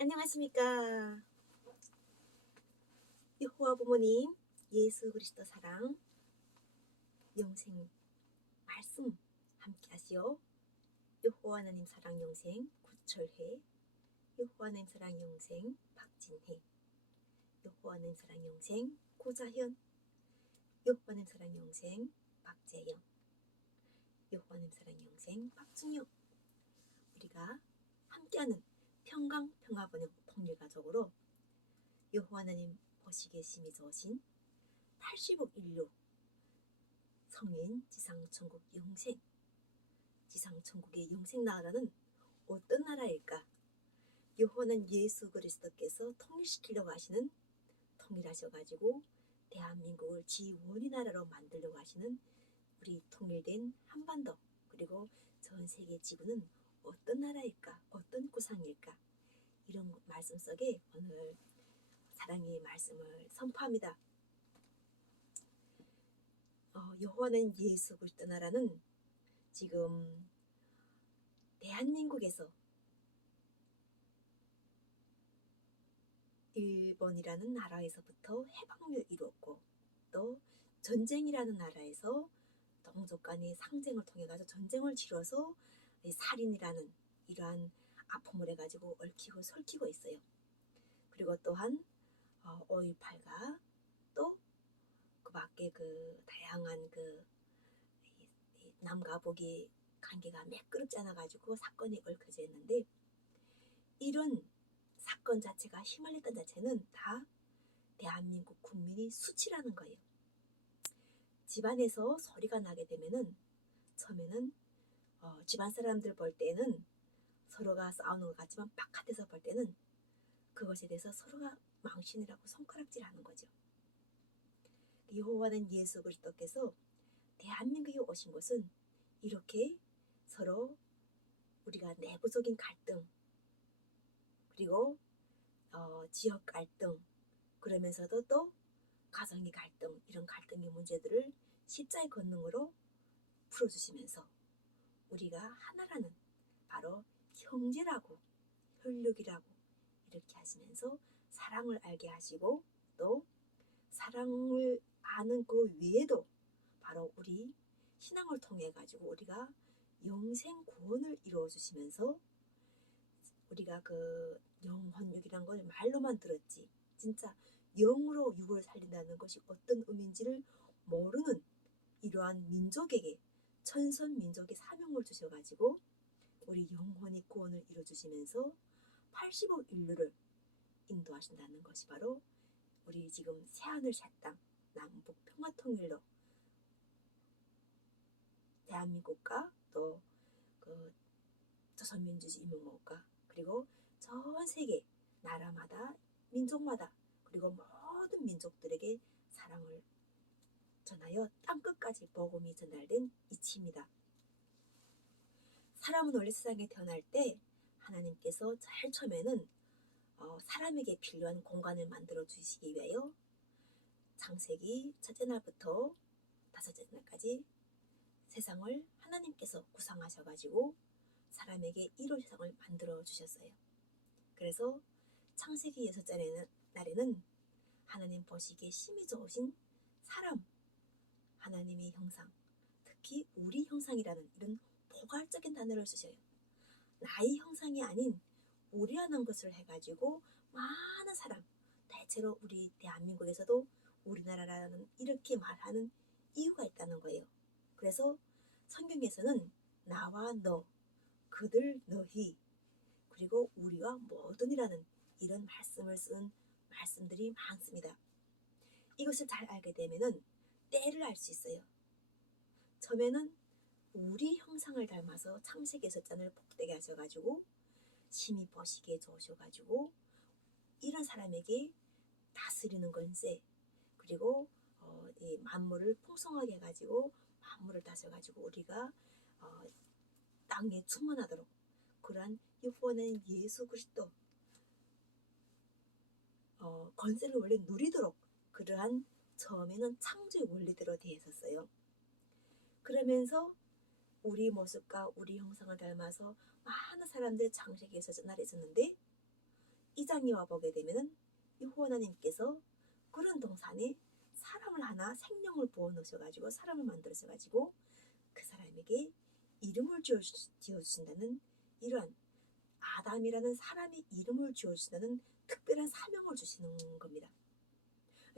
안녕하십니까. 여호와 부모님, 예수 그리스도 사랑, 영생 말씀 함께 하시오. 여호와 하나님 사랑 영생 구철회, 여호와 하나님 사랑 영생 박진혜, 여호와 하나님 사랑 영생 고자현, 여호와 하나님 사랑 영생 박재영, 여호와 하나님 사랑 영생 박준영. 우리가 함께하는 평강 평화번영 통일가족으로 여호와 하나님 보시기에 심히 좋으신 80억 인류 성인 지상천국 영생, 지상천국의 영생 나라는 어떤 나라일까? 여호와는 예수 그리스도께서 통일시키려고 하시는, 통일하셔가지고 대한민국을 지원의 나라로 만들려고 하시는 우리 통일된 한반도, 그리고 전 세계 지구는 어떤 나라일까? 어떤 구상일까? 이런 말씀 속에 오늘 사랑의 말씀을 선포합니다. 여호와는 예수 그리스도 나라는 지금 대한민국에서 일본이라는 나라에서부터 해방을 이루었고, 또 전쟁이라는 나라에서 동족 간의 상쟁을 통해 가지고 전쟁을 치러서 살인이라는 이러한 아픔을 해가지고 얽히고 설키고 있어요. 그리고 또한 5.18과 또 그 밖에 그 다양한 그 남과 북의 관계가 매끄럽지 않아 가지고 사건이 얽혀져 있는데, 이런 사건 자체가 휘말렸던 자체는 다 대한민국 국민이 수치라는 거예요. 집안에서 소리가 나게 되면은 처음에는 집안 사람들 볼 때는 서로가 싸우는 것 같지만 바깥에서 볼 때는 그것에 대해서 서로가 망신이라고 손가락질하는 거죠. 여호와는 예수 그리스도께서 대한민국에 오신 것은 이렇게 서로 우리가 내부적인 갈등, 그리고 지역 갈등, 그러면서도 또 가정의 갈등, 이런 갈등의 문제들을 십자의 권능으로 풀어주시면서 우리가 하나라는, 바로 형제라고, 혈육이라고 이렇게 하시면서 사랑을 알게 하시고, 또 사랑을 아는 그 외에도 바로 우리 신앙을 통해 가지고 우리가 영생 구원을 이루어 주시면서, 우리가 그 영혼육이란 걸 말로만 들었지 진짜 영으로 육을 살린다는 것이 어떤 의미인지를 모르는 이러한 민족에게, 천선 민족의 사명을 주셔가지고 우리 영혼의 구원을 이루어주시면서 80억 인류를 인도하신다는 것이 바로 우리 지금 새하늘 새 땅 남북 평화통일로 대한민국과 또 그 조선민주주의 인민국가, 그리고 전 세계 나라마다 민족마다, 그리고 모든 민족들에게 사랑을 전하여 땅끝까지 복음이 전달된 이치입니다. 사람은 원래 세상에 태어날 때 하나님께서 제일 처음에는 사람에게 필요한 공간을 만들어 주시기 위하여 창세기 첫째 날부터 다섯째 날까지 세상을 하나님께서 구상하셔가지고 사람에게 이런 세상을 만들어 주셨어요. 그래서 창세기 여섯째 날에는 하나님 보시기에 심히 좋으신 사람, 하나님의 형상, 특히 우리 형상이라는 이런 포괄적인 단어를 쓰셔요. 나의 형상이 아닌 우리라는 것을 해가지고 많은 사람, 대체로 우리 대한민국에서도 우리나라라는 이렇게 말하는 이유가 있다는 거예요. 그래서 성경에서는 나와 너, 그들 너희, 그리고 우리와 모든이라는 이런 말씀을 쓴 말씀들이 많습니다. 이것을 잘 알게 되면은 때를 알 수 있어요. 처음에는 우리 형상을 닮아서 창세기 여섯장을 복되게 하셔가지고 심히 보시기에 좋으셔가지고 이런 사람에게 다스리는 권세, 그리고 이 만물을 풍성하게 해가지고 만물을 다스려가지고 우리가 땅에 충만하도록, 그러한 여호와는 예수 그리스도 권세를 원래 누리도록 그러한 처음에는 창조의 원리대로 되어 있었어요. 그러면서 우리 모습과 우리 형상을 닮아서 많은 사람들이 창세기에서 전달했었는데, 2장에 와보게 되면은 여호와 하나님께서 그런 동산에 사람을 하나 생명을 부어넣으셔가지고 사람을 만들어셔가지고 그 사람에게 이름을 지어주신다는 이러한 아담이라는 사람의 이름을 지어주신다는 특별한 사명을 주시는 겁니다.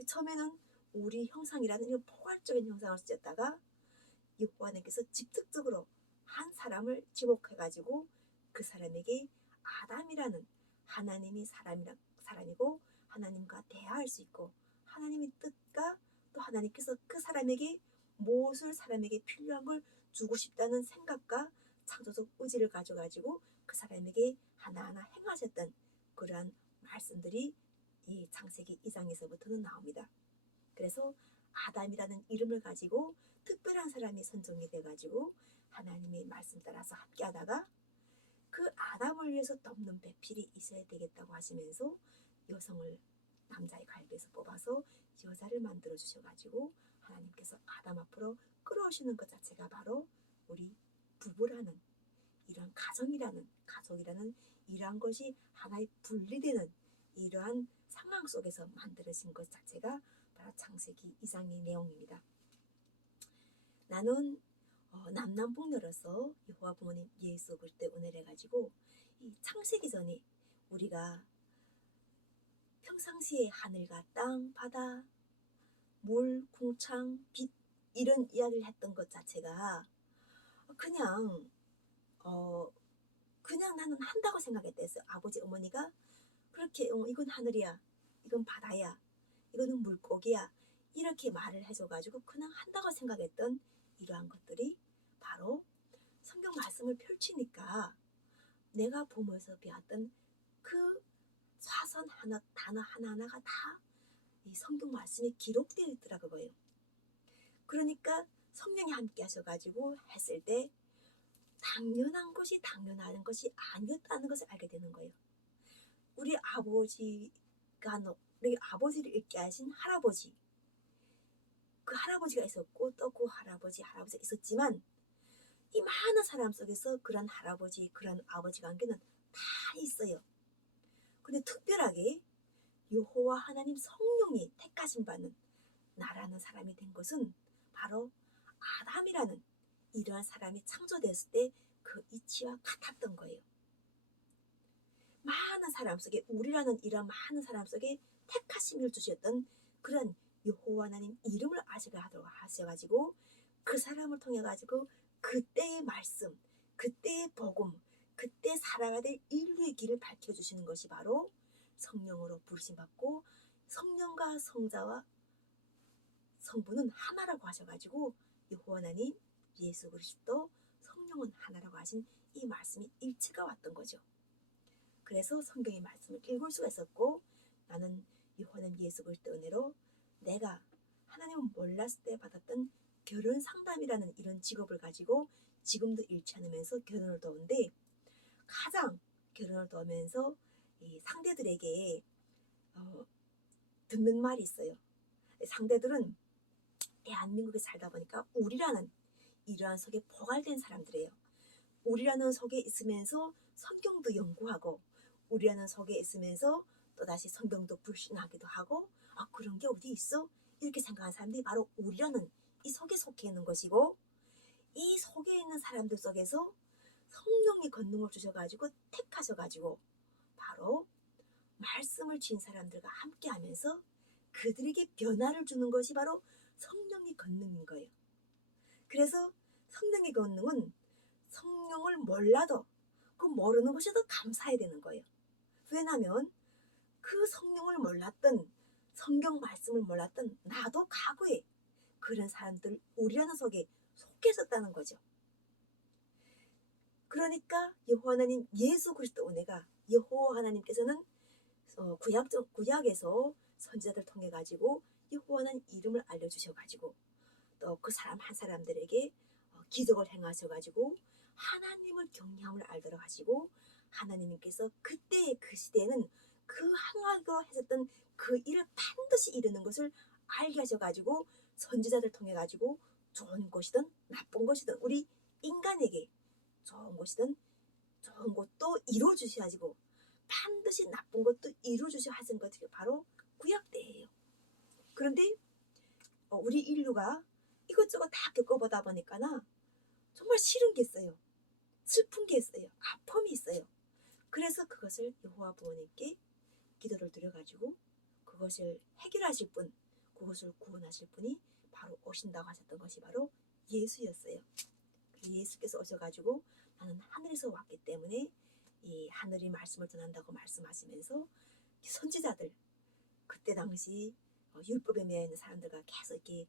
처음에는 우리 형상이라는 이런 포괄적인 형상을 쓰였다가 여호와 하나님께서 직접적으로 한 사람을 지목해가지고 그 사람에게 아담이라는 하나님이 사람이고 하나님과 대화할 수 있고 하나님의 뜻과 또 하나님께서 그 사람에게 무엇을 사람에게 필요한 걸 주고 싶다는 생각과 창조적 의지를 가져가지고 그 사람에게 하나하나 행하셨던 그러한 말씀들이 이 창세기 2장에서부터는 나옵니다. 그래서 아담이라는 이름을 가지고 특별한 사람이 선정이 돼가지고 하나님의 말씀 따라서 함께하다가 그 아담을 위해서 덮는 배필이 있어야 되겠다고 하시면서 여성을 남자의 갈비에서 뽑아서 여자를 만들어 주셔가지고 하나님께서 아담 앞으로 끌어오시는 것 자체가 바로 우리 부부라는 이러한 가족이라는 이러한 것이 하나의 분리되는 이러한 상황 속에서 만들어진 것 자체가 바로 창세기 2장의 내용입니다. 나는 남남북녀로서 여호와 부모님 예수 그리스도의 은혜를 가지고 이 창세기 전에 우리가 평상시에 하늘과 땅, 바다, 물, 궁창, 빛 이런 이야기를 했던 것 자체가 그냥 나는 한다고 생각했댔어요. 아버지 어머니가 그렇게 이건 하늘이야, 이건 바다야, 이거는 물고기야 이렇게 말을 해줘가지고 그냥 한다고 생각했던 이러한 것들이 바로 성경 말씀을 펼치니까 내가 보면서 배웠던 그 사선 하나 단어 하나하나가 다 이 성경 말씀에 기록되어 있더라고요. 그러니까 성령이 함께 하셔가지고 했을 때 당연한 것이 당연한 것이 아니었다는 것을 알게 되는 거예요. 우리 아버지를 있게 하신 할아버지, 그 할아버지가 있었고 또 그 할아버지가 있었지만 이 많은 사람 속에서 그런 할아버지, 그런 아버지 관계는 다 있어요. 근데 특별하게 여호와 하나님 성령이 택하신 바는 나라는 사람이 된 것은 바로 아담이라는 이러한 사람이 창조됐을 때 그 이치와 같았던 거예요. 많은 사람 속에 우리라는 이런 많은 사람 속에 택하심을 주셨던 그런 여호와 하나님 이름을 아시도록 하셔가지고 그 사람을 통해 가지고 그때의 말씀, 그때의 복음, 그때 살아가야 될 인류의 길을 밝혀주시는 것이 바로 성령으로 부르심 받고 성령과 성자와 성부는 하나라고 하셔가지고 여호와 하나님 예수 그리스도 성령은 하나라고 하신 이 말씀이 일치가 왔던 거죠. 그래서 성경의 말씀을 읽을 수가 있었고 나는 여호와 하나님 예수 그리스도 은혜로 내가 하나님을 몰랐을 때 받았던 결혼 상담이라는 이런 직업을 가지고 지금도 잃지 않으면서 결혼을 도우는데 가장 결혼을 도우면서 이 상대들에게 듣는 말이 있어요. 상대들은 대한민국에 살다 보니까 우리라는 이러한 속에 포괄된 사람들이에요. 우리라는 속에 있으면서 성경도 연구하고 우리라는 속에 있으면서 또다시 성경도 불신하기도 하고 그런 게 어디 있어? 이렇게 생각하는 사람들이 바로 우리라는 이 속에 속해 있는 것이고 이 속에 있는 사람들 속에서 성령이 권능을 주셔가지고 택하셔가지고 바로 말씀을 지은 사람들과 함께 하면서 그들에게 변화를 주는 것이 바로 성령의 권능인 거예요. 그래서 성령의 권능은 성령을 몰라도 그 모르는 것이 더 감사해야 되는 거예요. 왜냐하면 그 성령을 몰랐던 성경 말씀을 몰랐던 나도 과거에 그런 사람들 우리라는 속에 속해 있었다는 거죠. 그러니까 여호와 하나님 예수 그리스도 은혜가 여호와 하나님께서는 구약에서 선지자들 통해 가지고 여호와 하나님 이름을 알려주셔가지고 또 그 사람 한 사람들에게 기적을 행하셔가지고 하나님을 경외함을 알도록 하시고 하나님께서 그때의 그 시대에는 그 항하기로 했었던 그 일을 반드시 이루는 것을 알게 하셔가지고 선지자들 통해 가지고 좋은 것이든 나쁜 것이든 우리 인간에게 좋은 것이든 좋은 것도 이루어 주셔가지고 반드시 나쁜 것도 이루어주셔 하신 것이 바로 구약 때예요. 그런데 우리 인류가 이것저것 다 겪어보다 보니까나 정말 싫은 게 있어요. 슬픈 게 있어요. 아픔이 있어요. 그래서 그것을 여호와 부모님께 기도를 드려가지고 그것을 해결하실 분, 그것을 구원하실 분이 바로 오신다고 하셨던 것이 바로 예수였어요. 예수께서 오셔가지고 나는 하늘에서 왔기 때문에 이 하늘이 말씀을 전한다고 말씀하시면서 선지자들, 그때 당시 율법에 매여 있는 사람들과 계속 이렇게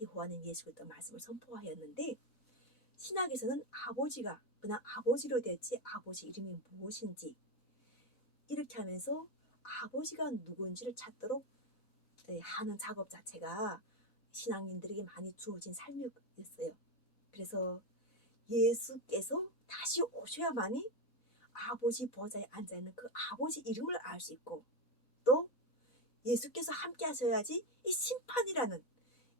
여호와는 예수 그리스도 말씀을 선포하였는데, 신약에서는 아버지가 그냥 아버지로 되었지 아버지 이름이 무엇인지 이렇게 하면서 아버지가 누구인지를 찾도록 하는 작업 자체가 신앙인들에게 많이 주어진 삶이었어요. 그래서 예수께서 다시 오셔야만이 아버지 보좌에 앉아있는 그 아버지 이름을 알 수 있고, 또 예수께서 함께 하셔야지 이 심판이라는,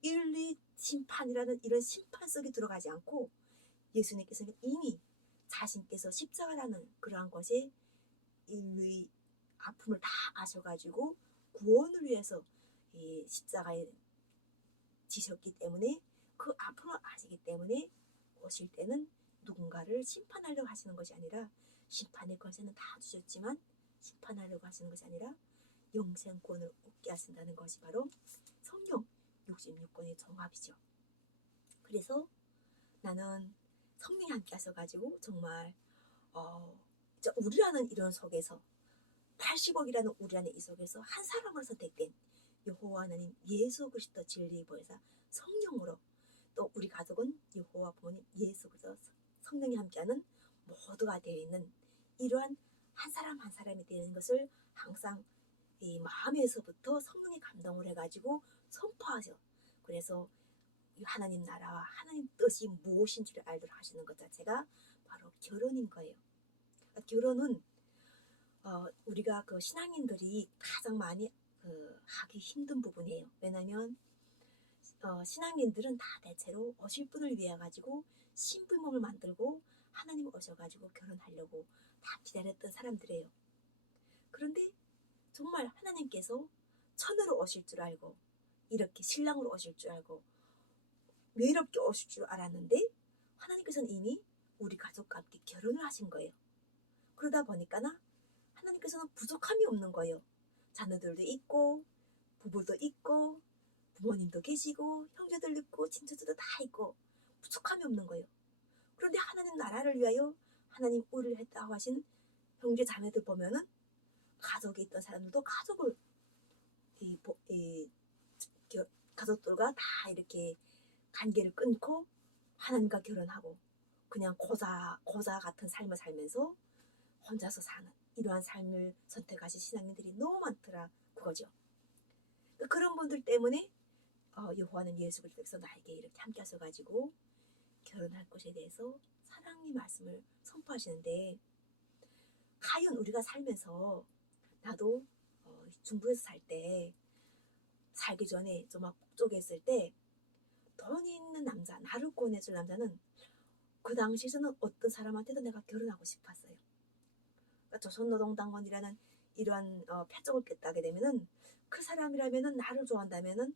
인류 심판이라는 이런 심판 속에 들어가지 않고 예수님께서는 이미 자신께서 십자가라는 그러한 것에 인류의 아픔을 다 아셔가지고 구원을 위해서 이 십자가에 지셨기 때문에 그 아픔을 아시기 때문에 오실 때는 누군가를 심판하려고 하시는 것이 아니라, 심판의 권세는 다 주셨지만 심판하려고 하시는 것이 아니라 영생권을 얻게 하신다는 것이 바로 성경 66권의 정합이죠. 그래서 나는 성령이 함께 하셔가지고 정말 우리라는 이런 속에서 80억이라는 우리라는 이 속에서 한 사람으로 선택된 여호와 하나님 예수 그리스도 진리의 보혜사 성령으로, 또 우리 가족은 여호와 부모님 예수 그리스도 성령이 함께하는 모두가 되어 있는 이러한 한 사람 한 사람이 되는 것을 항상 이 마음에서부터 성령이 감동을 해가지고 선포하죠. 그래서 하나님 나라와 하나님 뜻이 무엇인지를 알도록 하시는 것 자체가 바로 결혼인 거예요. 결혼은 우리가 그 신앙인들이 가장 많이 하기 힘든 부분이에요. 왜냐하면 신앙인들은 다 대체로 오실 분을 위해 가지고 신부몸을 만들고 하나님 오셔가지고 결혼하려고 다 기다렸던 사람들이에요. 그런데 정말 하나님께서 천으로 오실 줄 알고 이렇게 신랑으로 오실 줄 알고 외롭게 오실 줄 알았는데, 하나님께서는 이미 우리 가족과 함께 결혼을 하신 거예요. 그러다 보니까는 하나님께서는 부족함이 없는 거예요. 자녀들도 있고 부부도 있고 부모님도 계시고 형제들도 있고 친척들도 다 있고 부족함이 없는 거예요. 그런데 하나님 나라를 위하여 하나님 의를 했다고 하신 형제 자매들 보면은 가족에 있던 사람들도 가족을 가족들과 다 이렇게 관계를 끊고 하나님과 결혼하고 그냥 고자 같은 삶을 살면서 혼자서 사는 이러한 삶을 선택하신 신앙인들이 너무 많더라 그거죠. 그런 분들 때문에 여호와는 예수 그리스도께서 나에게 이렇게 함께 하셔가지고 결혼할 것에 대해서 사랑의 말씀을 선포하시는데, 과연 우리가 살면서 나도 중국에서 살기 전에 좀 막 북쪽에 있을 때 돈이 있는 남자, 나를 구원해줄 남자는 그 당시에서는 어떤 사람한테도 내가 결혼하고 싶었어요. 그러니까 조선노동당원이라는 이러한 패쪽을 깼다게 되면은 그 사람이라면은 나를 좋아한다면은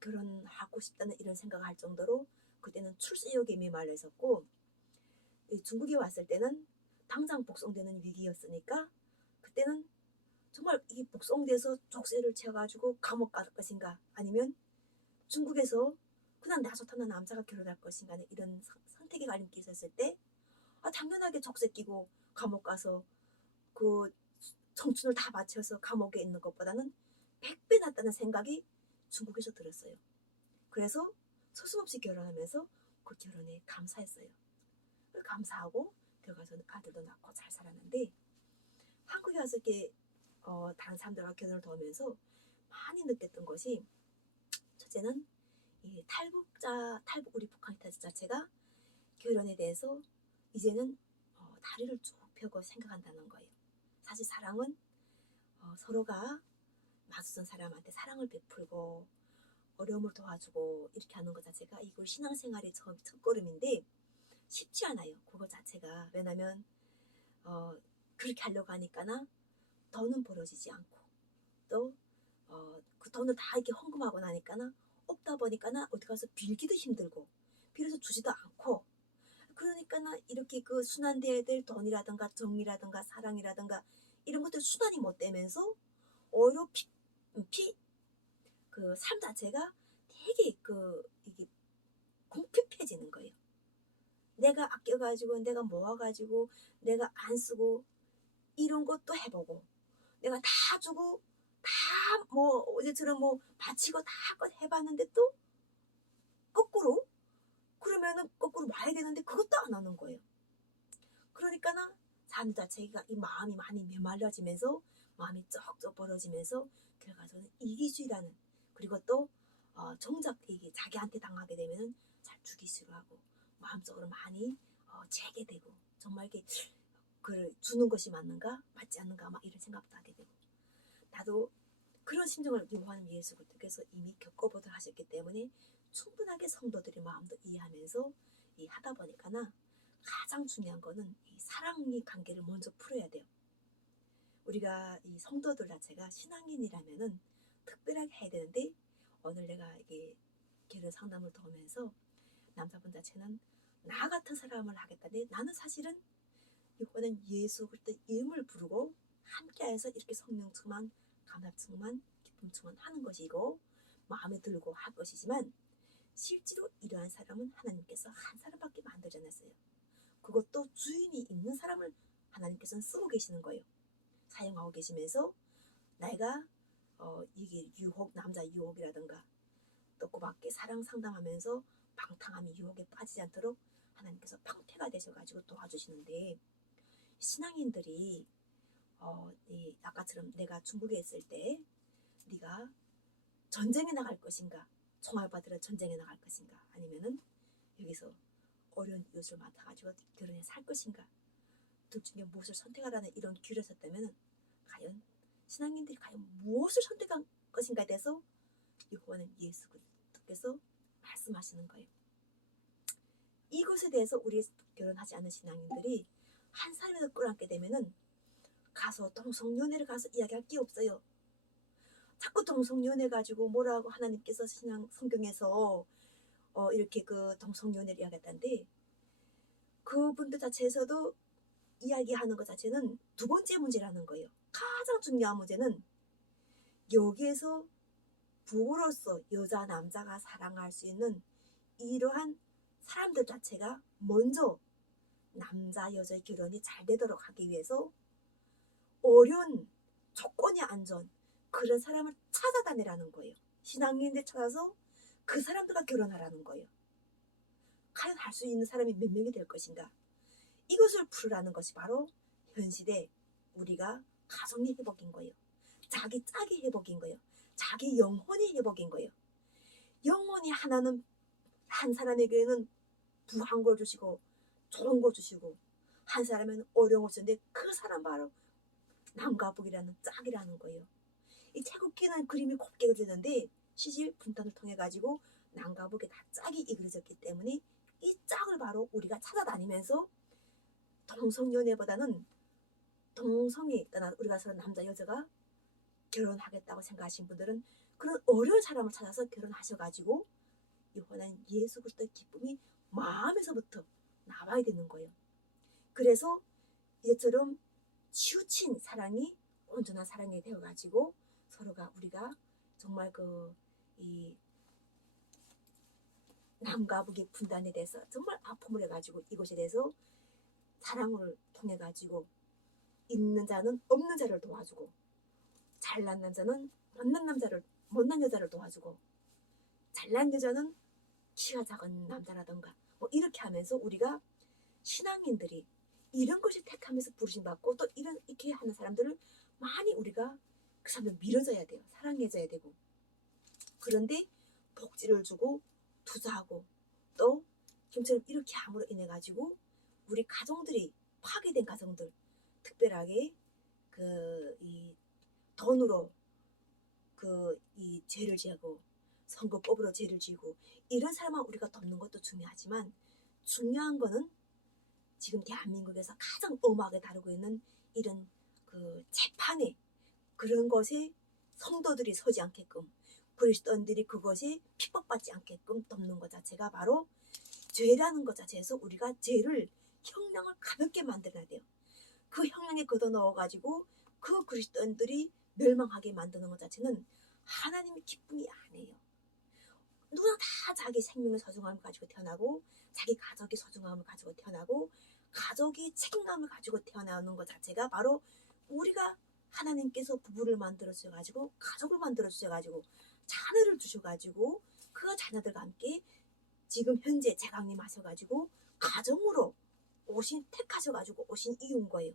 결혼하고 싶다는 이런 생각을 할 정도로 그때는 출세욕에 메말라 있었고, 중국에 왔을 때는 당장 복송되는 위기였으니까 그때는 정말 이 복송돼서 족쇄를 채워가지고 감옥 갈 것인가, 아니면 중국에서 그냥 나 좋다는 남자가 결혼할 것인가 하는 이런 선택의 갈림길이 있었을 때 당연하게 족쇄 끼고 감옥 가서 그 청춘을 다 바쳐서 감옥에 있는 것보다는 100배 낫다는 생각이 중국에서 들었어요. 그래서 서슴없이 결혼하면서 그 결혼에 감사했어요. 감사하고 결과적으로 아들도 낳고 잘 살았는데, 한국에 와서 이렇게 다른 사람들과 결혼을 도우면서 많이 느꼈던 것이, 첫째는 이 탈북 우리 북한 자체가 결혼에 대해서 이제는 다리를 쭉 펴고 생각한다는 거예요. 사실 사랑은 서로가 마주선 사람한테 사랑을 베풀고 어려움을 도와주고 이렇게 하는 것 자체가 이거 신앙생활의 첫걸음인데 쉽지 않아요. 그거 자체가. 왜냐면 그렇게 하려고 하니까나 돈은 벌어지지 않고 또 그 돈을 다 이렇게 헌금하고 나니까는 없다 보니까는 어디 가서 빌기도 힘들고 빌어서 주지도 않고 그러니까는 이렇게 그 순환돼야 될 돈이라든가 정이라든가 사랑이라든가 이런 것들 순환이 못 되면서 오히려 그 삶 자체가 되게 이게 궁핍해지는 거예요. 내가 아껴가지고 내가 모아가지고 내가 안 쓰고 이런 것도 해보고 내가 다 주고 다 뭐 어제처럼 뭐 바치고 다 해봤는데 또 거꾸로 그러면은 거꾸로 와야 되는데 그것도 안 하는 거예요. 그러니까는 삶 자체가 이 마음이 많이 메말라지면서 마음이 쩍쩍 벌어지면서 결과적으로 이기주의라는 그리고 또 정작 이게 자기한테 당하게 되면은 잘 주기 싫어하고 마음속으로 많이 재게 되고 정말 이게 그를 주는 것이 맞는가 맞지 않는가 막 이런 생각도 하게 되고 나도 그런 심정을 요한 예수 그리스도께서 이미 겪어보도록 하셨기 때문에 충분하게 성도들의 마음도 이해하면서 하다 보니까나 가장 중요한 거는 이 사랑의 관계를 먼저 풀어야 돼요. 우리가 이 성도들 자체가 신앙인이라면은 특별하게 해야 되는데 오늘 내가 이게 결혼 상담을 도우면서 남자분 자체는 나 같은 사람을 하겠다는데 나는 사실은 이거는 예수 그리스도 이름을 부르고 함께해서 이렇게 성령 충만, 감합 충만, 기쁨 충만 하는 것이고 마음에 들고 할 것이지만 실제로 이러한 사람은 하나님께서 한 사람밖에 만들지 않았어요. 그것도 주인이 있는 사람을 하나님께서는 쓰고 계시는 거예요. 사용하고 계시면서 내가 이게 유혹, 남자 유혹이라든가 또 그 밖에 사랑 상담하면서 방탕함이 유혹에 빠지지 않도록 하나님께서 방패가 되셔가지고 도와주시는데 신앙인들이 아까처럼 내가 중국에 있을 때 네가 전쟁에 나갈 것인가 총알 받으러 전쟁에 나갈 것인가 아니면은 여기서 어려운 이웃을 맡아가지고 결혼해 살 것인가 둘 중에 무엇을 선택하라는 이런 기회를 줬다면 과연 신앙인들이 과연 무엇을 선택한 것인가에 대해서 여호와는 예수 그리스도께서 말씀하시는 거예요. 이것에 대해서 우리 결혼하지 않은 신앙인들이 한 사람에서 끌어안게 되면은 가서 동성연애를 가서 이야기할 게 없어요. 자꾸 동성연애 가지고 뭐라고 하나님께서 신앙 성경에서 이렇게 그 동성연애를 이야기했다는데 그분들 자체에서도 이야기하는 것 자체는 두 번째 문제라는 거예요. 가장 중요한 문제는 여기에서 부부로서 여자 남자가 사랑할 수 있는 이러한 사람들 자체가 먼저 남자 여자의 결혼이 잘 되도록 하기 위해서 어려운 조건이 안 좋은 그런 사람을 찾아다니라는 거예요. 신앙인들 찾아서 그 사람들과 결혼하라는 거예요. 과연 할 수 있는 사람이 몇 명이 될 것인가? 이것을 풀으라는 것이 바로 현실에 우리가 가정의 회복인 거예요. 자기 짝의 회복인 거예요. 자기 영혼의 회복인 거예요. 영혼이 하나는 한 사람에게는 부한 걸 주시고 좋은 걸 주시고 한 사람에는 어려운 걸 주는데 그 사람 바로 남과 북이라는 짝이라는 거예요. 이 태극기는 그림이 곱게 그려졌는데 시질 분단을 통해 가지고 남과 북에 다 짝이 이그려졌기 때문에 이 짝을 바로 우리가 찾아다니면서 동성연애보다는 동성이 떠나 우리가 서로 남자 여자가 결혼하겠다고 생각하신 분들은 그런 어려운 사람을 찾아서 결혼하셔가지고 영원한 예수 그리스도의 기쁨이 마음에서부터 나와야 되는 거예요. 그래서 이제처럼 치우친 사랑이 온전한 사랑이 되어가지고 서로가 우리가 정말 이 남과 북의 분단에 대해서 정말 아픔을 해가지고 이것에 대해서 사랑을 통해 가지고 있는 자는 없는 자를 도와주고 잘난 남자는 못난 여자를 도와주고 잘난 여자는 키가 작은 남자라던가 뭐 이렇게 하면서 우리가 신앙인들이 이런 것을 택하면서 부르심 받고 또 이렇게 하는 사람들을 많이 우리가 그 사람들 밀어줘야 돼요. 사랑해줘야 되고 그런데 복지를 주고 투자하고 또 지금처럼 이렇게 함으로 인해 가지고 우리 가정들이 파괴된 가정들 특별하게 이 돈으로 이 죄를 지고 선거법으로 죄를 지고 이런 사람만 우리가 돕는 것도 중요하지만 중요한 거는 지금 대한민국에서 가장 엄하게 다루고 있는 이런 재판에 그런 것에 성도들이 서지 않게끔, 그리스도인들이 그것에 핍박받지 않게끔 돕는 것 자체가 바로 죄라는 것 자체에서 우리가 죄를 형량을 가볍게 만들어야 돼요. 그 형량에 걷어 넣어가지고 그 그리스도인들이 멸망하게 만드는 것 자체는 하나님의 기쁨이 아니에요. 누구나 다 자기 생명의 소중함을 가지고 태어나고 자기 가족의 소중함을 가지고 태어나고 가족이 책임감을 가지고 태어나는 것 자체가 바로 우리가 하나님께서 부부를 만들어 주셔가지고 가족을 만들어 주셔가지고 자녀를 주셔가지고 그 자녀들과 함께 지금 현재 재강림 하셔가지고 가정으로 택하셔가지고 오신 이유인 거예요.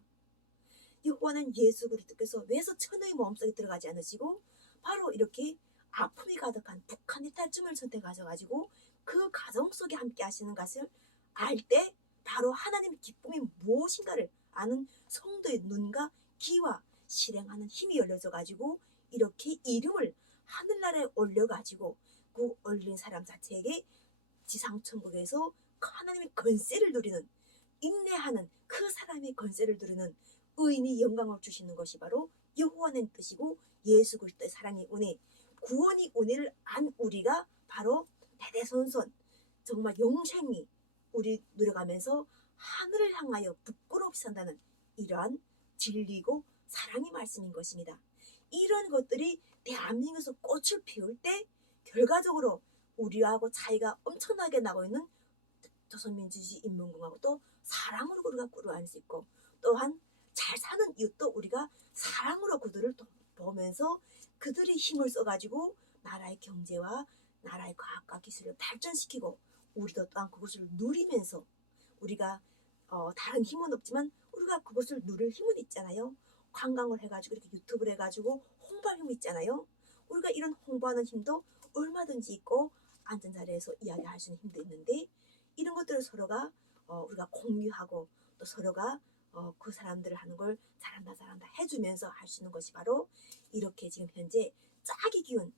여호와는 예수 그리스도께서 왜서 천의 마음속에 들어가지 않으시고 바로 이렇게 아픔이 가득한 북한 이탈쯤을 선택하셔가지고 그 가정 속에 함께 하시는 것을 알 때 바로 하나님의 기쁨이 무엇인가를 아는 성도의 눈과 귀와 실행하는 힘이 열려져가지고 이렇게 이름을 하늘나라에 올려가지고 그 올린 사람 자체에게 지상천국에서 하나님의 권세를 누리는, 인내하는 그 사람의 권세를 누리는 의인이 영광을 주시는 것이 바로 여호와는 뜻이고 예수 그리스도의 사랑의 은혜, 구원이 은혜를 안 우리가 바로 대대손손 정말 영생이 우리 누려가면서 하늘을 향하여 부끄럽지 산다는 이러한 진리고 사랑의 말씀인 것입니다. 이런 것들이 대한민국에서 꽃을 피울 때 결과적으로 우리하고 차이가 엄청나게 나고 있는 조선민주주의 인민공화국도 사랑으로 우리가 꾸려갈 수 있고, 또한 잘 사는 이웃도 우리가 사랑으로 그들을 보면서 그들이 힘을 써가지고 나라의 경제와 나라의 과학과 기술을 발전시키고 우리도 또한 그것을 누리면서 우리가 다른 힘은 없지만 우리가 그것을 누릴 힘은 있잖아요. 관광을 해가지고 이렇게 유튜브를 해가지고 홍보할 힘이 있잖아요. 우리가 이런 홍보하는 힘도 얼마든지 있고 앉은 자리에서 이야기할 수 있는 힘도 있는데 이런 것들을 서로가 우리가 공유하고 또 서로가 그 사람들을 하는 걸 잘한다 해주면서 할 수 있는 것이 바로 이렇게 지금 현재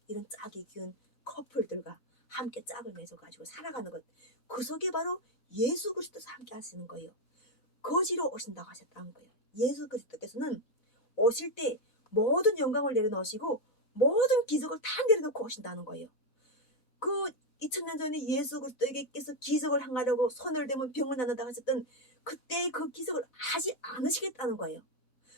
이런 짝이 기운 커플들과 함께 짝을 맺어가지고 살아가는 것, 그 속에 바로 예수 그리스도와 함께 하시는 거예요. 거지로 오신다고 하셨다는 거예요. 예수 그리스도께서는 오실 때 모든 영광을 내려놓으시고 모든 기적을 다 내려놓고 오신다는 거예요. 그 2000년 전에 예수 그리스도께서 기적을 행하려고 손을 대면 병을 낫는다고 하셨던 그때 그 기적을 하지 않으시겠다는 거예요.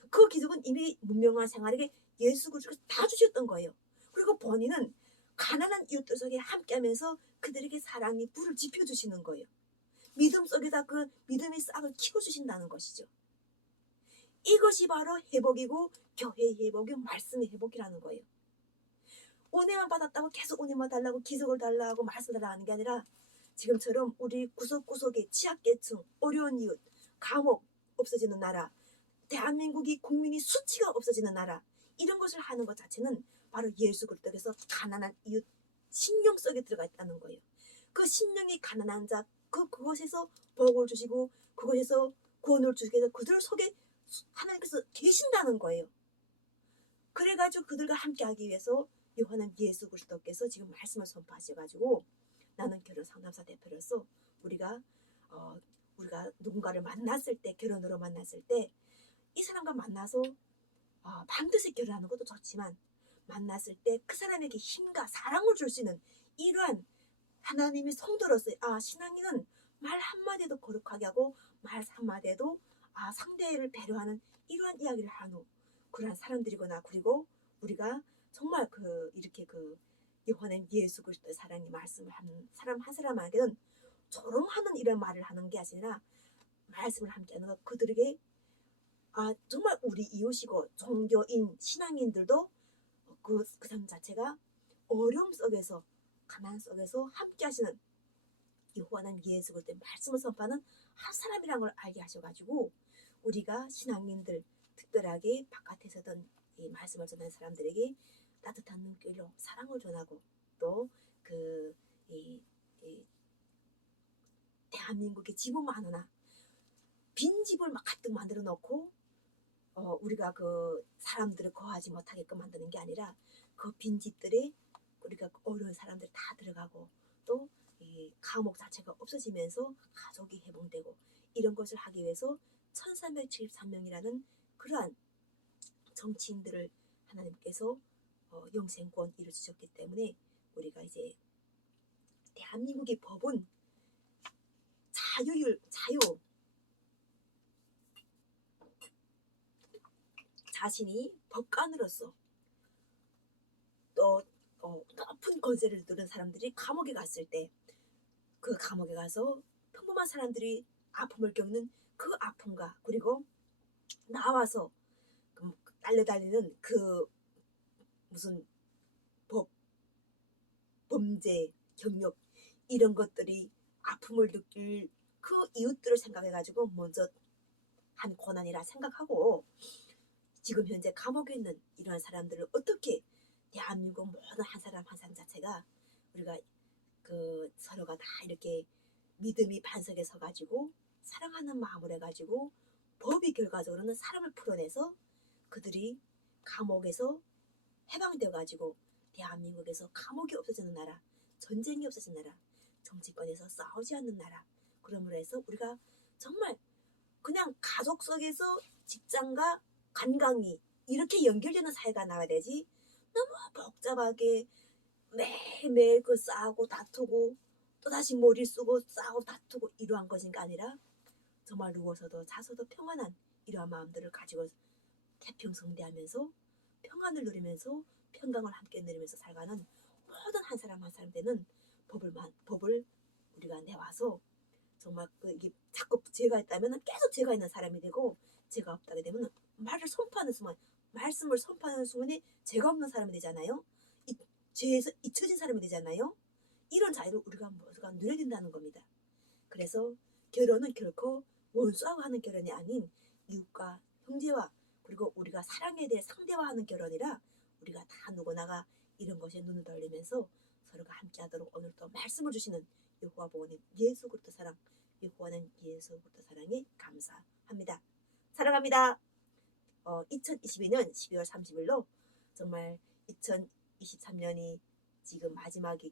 그 기적은 이미 문명한 생활에게 예수 그리스도께서 다 주셨던 거예요. 그리고 본인은 가난한 이웃들 속에 함께하면서 그들에게 사랑의 불을 지펴주시는 거예요. 믿음 속에다 그 믿음의 싹을 키워주신다는 것이죠. 이것이 바로 회복이고 교회의 회복이고 말씀의 회복이라는 거예요. 은혜만 받았다고 계속 은혜만 달라고 기적을 달라고 말씀 달라고 하는 게 아니라 지금처럼 우리 구석구석의 취약계층, 어려운 이웃, 감옥 없어지는 나라, 대한민국이 국민이 수치가 없어지는 나라, 이런 것을 하는 것 자체는 바로 예수 그리스도께서 가난한 이웃 신령 속에 들어가 있다는 거예요. 그 신령이 가난한 자, 그것에서 복을 주시고 그것에서 구원을 주시기 위해서 그들 속에 하나님께서 계신다는 거예요. 그래가지고 그들과 함께하기 위해서 요한은 예수 그리스도께서 지금 말씀을 선포하셔가지고 나는 결혼 상담사 대표로서 우리가 누군가를 만났을 때, 결혼으로 만났을 때 이 사람과 만나서 반드시 결혼하는 것도 좋지만 만났을 때 그 사람에게 힘과 사랑을 줄 수 있는 이러한 하나님의 성도로서 신앙인은 말 한마디도 거룩하게 하고 말 한마디도 상대를 배려하는 이러한 이야기를 하는 그러한 사람들이거나, 그리고 우리가 정말 이렇게 요한의 예수 그리스도의 사랑의 말씀을 하는 사람 한 사람에게는 조롱하는 이런 말을 하는 게 아니라 말씀을 함께하는 것, 그들에게 정말 우리 이웃이고 종교인 신앙인들도 그 사람 자체가 어려움 속에서 가난 속에서 함께 하시는 여호와는 예수 그리스도의 말씀을 선포하는 한 사람이라는 걸 알게 하셔가지고 우리가 신앙인들 특별하게 바깥에서든 이 말씀을 전하는 사람들에게 따뜻한 눈길로 사랑을 전하고 또 대한민국의 집은 하나 빈 집을 막 가득 만들어 놓고 우리가 그 사람들을 거하지 못하게끔 만드는 게 아니라 그 빈집들에 우리가 어려운 사람들 다 들어가고 또 이 감옥 자체가 없어지면서 가족이 회복되고 이런 것을 하기 위해서 1373명이라는 그러한 정치인들을 하나님께서 영생권 이루어주셨기 때문에 우리가 이제 대한민국의 법은 자유 자신이 법관으로서 또 높은 권세를 누린 사람들이 감옥에 갔을 때 그 감옥에 가서 평범한 사람들이 아픔을 겪는 그 아픔과 그리고 나와서 날려달리는 그 무슨 범죄, 경력 이런 것들이 아픔을 느낄 그 이웃들을 생각해가지고 먼저 한 고난이라 생각하고 지금 현재 감옥에 있는 이러한 사람들을 어떻게 대한민국 모든 한 사람 한 사람 자체가 우리가 서로가 다 이렇게 믿음이 반석에 서가지고 사랑하는 마음을 해가지고 법이 결과적으로는 사람을 풀어내서 그들이 감옥에서 해방되어가지고 대한민국에서 감옥이 없어지는 나라, 전쟁이 없어지는 나라, 정치권에서 싸우지 않는 나라. 그러므로 해서 우리가 정말 그냥 가족 속에서 직장과 관광이 이렇게 연결되는 사회가 나와야 되지 너무 복잡하게 매일매일 싸우고 다투고 또다시 머리 쓰고 싸우고 다투고 이러한 것인가 아니라 정말 누워서도 자서도 평안한 이러한 마음들을 가지고 태평성대하면서 평안을 누리면서 평강을 함께 누리면서 살아가는 모든 한 사람 한 사람 되는 법을 우리가 내와서 정말 이게 자꾸 죄가 있다면 계속 죄가 있는 사람이 되고 죄가 없다게 되면 말을 선포하는 순간 말씀을 선포하는 순간에 죄가 없는 사람이 되잖아요. 죄에서 잊혀진 사람이 되잖아요. 이런 자유를 우리가 모두가 누려야 된다는 겁니다. 그래서 결혼은 결코 원수하고 하는 결혼이 아닌 이웃과 형제와 그리고 우리가 사랑에 대해 상대와 하는 결혼이라 우리가 다 누구나가 이런 것에 눈을 돌리면서 서로가 함께하도록 오늘 또 말씀을 주시는 여호와 보호님 예수 그리스도 사랑 여호와는 예수 그리스도 사랑에 감사합니다. 사랑합니다. 2022년 12월 30일로 정말 2023년이 지금 마지막이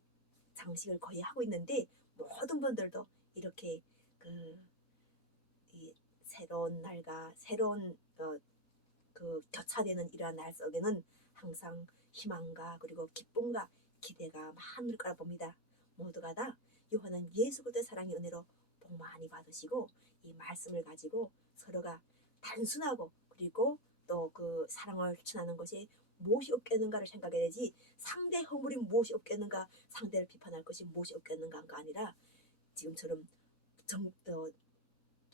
장식을 거의 하고 있는데 모든 분들도 이렇게 이 새로운 날과 새로운 교차되는 이러한 날 속에는 항상 희망과 그리고 기쁨과 기대가 많을 거라 봅니다. 모두가 다 여호와는 예수 그리스도의 사랑의 은혜로 복 많이 받으시고 이 말씀을 가지고 서로가 단순하고 그리고 또 사랑을 추천하는 것이 무엇이 없겠는가를 생각해야 되지 상대 허물이 무엇이 없겠는가 상대를 비판할 것이 무엇이 없겠는가가 아니라 지금처럼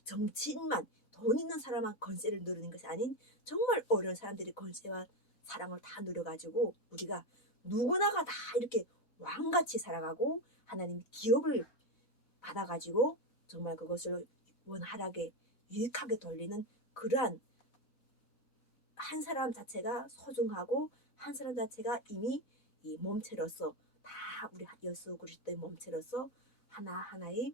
정치인만 돈 있는 사람만 권세를 누리는 것이 아닌 정말 어려운 사람들이 권세와 사랑을 다 누려가지고 우리가 누구나가 다 이렇게 왕같이 살아가고 하나님의 기업을 받아가지고 정말 그것을 원활하게 유익하게 돌리는 그러한 한 사람 자체가 소중하고 한 사람 자체가 이미 이 몸체로서 다 우리 예수 그리스도의 몸체로서 하나하나의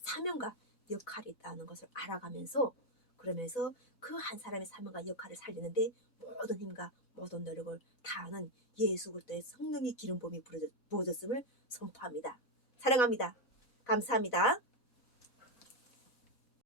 사명과 역할이 있다는 것을 알아가면서 그러면서 그 한 사람의 사명과 역할을 살리는데 모든 힘과 모든 노력을 다하는 예수 그리스도의 성령의 기름 부음이 부어졌음을 선포합니다. 사랑합니다. 감사합니다.